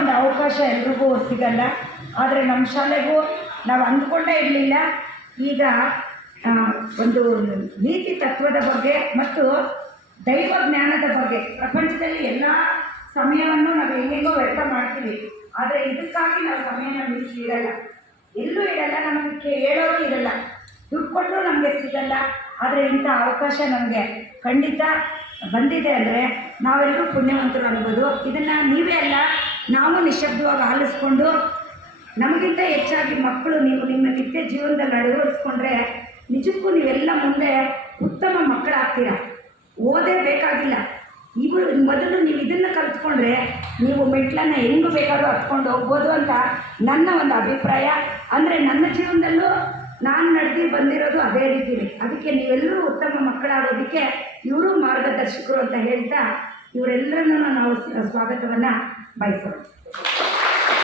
ಒಂದು ಅವಕಾಶ ಎಲ್ರಿಗೂ ಸಿಗಲ್ಲ. ಆದರೆ ನಮ್ಮ ಶಾಲೆಗೂ ನಾವು ಅಂದ್ಕೊಂಡೇ ಇರಲಿಲ್ಲ. ಈಗ ಒಂದು ನೀತಿ ತತ್ವದ ಬಗ್ಗೆ ಮತ್ತು ದೈವ ಜ್ಞಾನದ ಬಗ್ಗೆ. ಪ್ರಪಂಚದಲ್ಲಿ ಎಲ್ಲ ಸಮಯವನ್ನು ನಾವು ಹೆಂಗೆಂಗೋ ವ್ಯರ್ಥ ಮಾಡ್ತೀವಿ. ಆದರೆ ಇದಕ್ಕಾಗಿ ನಾವು ಸಮಯನ ಇರಲ್ಲ. ಎಲ್ಲೂ ಇರಲ್ಲ, ನಮಗೆ ಕೇಳೋರು ಇರಲ್ಲ. ದುಡ್ಡು ನಮಗೆ ಸಿಗಲ್ಲ. ಆದರೆ ಇಂಥ ಅವಕಾಶ ನಮಗೆ ಖಂಡಿತ ಬಂದಿದೆ ಅಂದರೆ ನಾವೆಲ್ಲರೂ ಪುಣ್ಯವಂತರು ಅನ್ಬೋದು. ಇದನ್ನು ನೀವೇ ಅಲ್ಲ ನಾವು ನಿಶಬ್ದವಾಗಿ ಆಲಿಸ್ಕೊಂಡು ನಮಗಿಂತ ಹೆಚ್ಚಾಗಿ ಮಕ್ಕಳು ನೀವು ನಿಮ್ಮ ನಿತ್ಯ ಜೀವನದಲ್ಲಿ ಅಳವಡಿಸ್ಕೊಂಡ್ರೆ ನಿಜಕ್ಕೂ ನೀವೆಲ್ಲ ಮುಂದೆ ಉತ್ತಮ ಮಕ್ಕಳಾಗ್ತೀರ? ಓದೇ ಬೇಕಾಗಿಲ್ಲ. ಇವು ಮೊದಲು ನೀವು ಇದನ್ನು ಕಲ್ತ್ಕೊಂಡ್ರೆ ನೀವು ಮೆಟ್ಲನ್ನ ಹೆಂಗೆ ಬೇಕಾದ್ರೂ ಹತ್ಕೊಂಡು ಹೋಗ್ಬೋದು ಅಂತ ನನ್ನ ಒಂದು ಅಭಿಪ್ರಾಯ. ಅಂದರೆ ನನ್ನ ಜೀವನದಲ್ಲೂ ನಾನು ನಡೆದು ಬಂದಿರೋದು ಅದೇ ರೀತಿಲಿ ಅದಕ್ಕೆ ನೀವೆಲ್ಲರೂ ಉತ್ತಮ ಮಕ್ಕಳಾಗೋದಕ್ಕೆ ಇವರು ಮಾರ್ಗದರ್ಶಕರು ಅಂತ ಹೇಳ್ತಾ ಇವರೆಲ್ಲರನ್ನೂ ನಾವು ಸ್ವಾಗತವನ್ನು ಬಯಸೋಣ.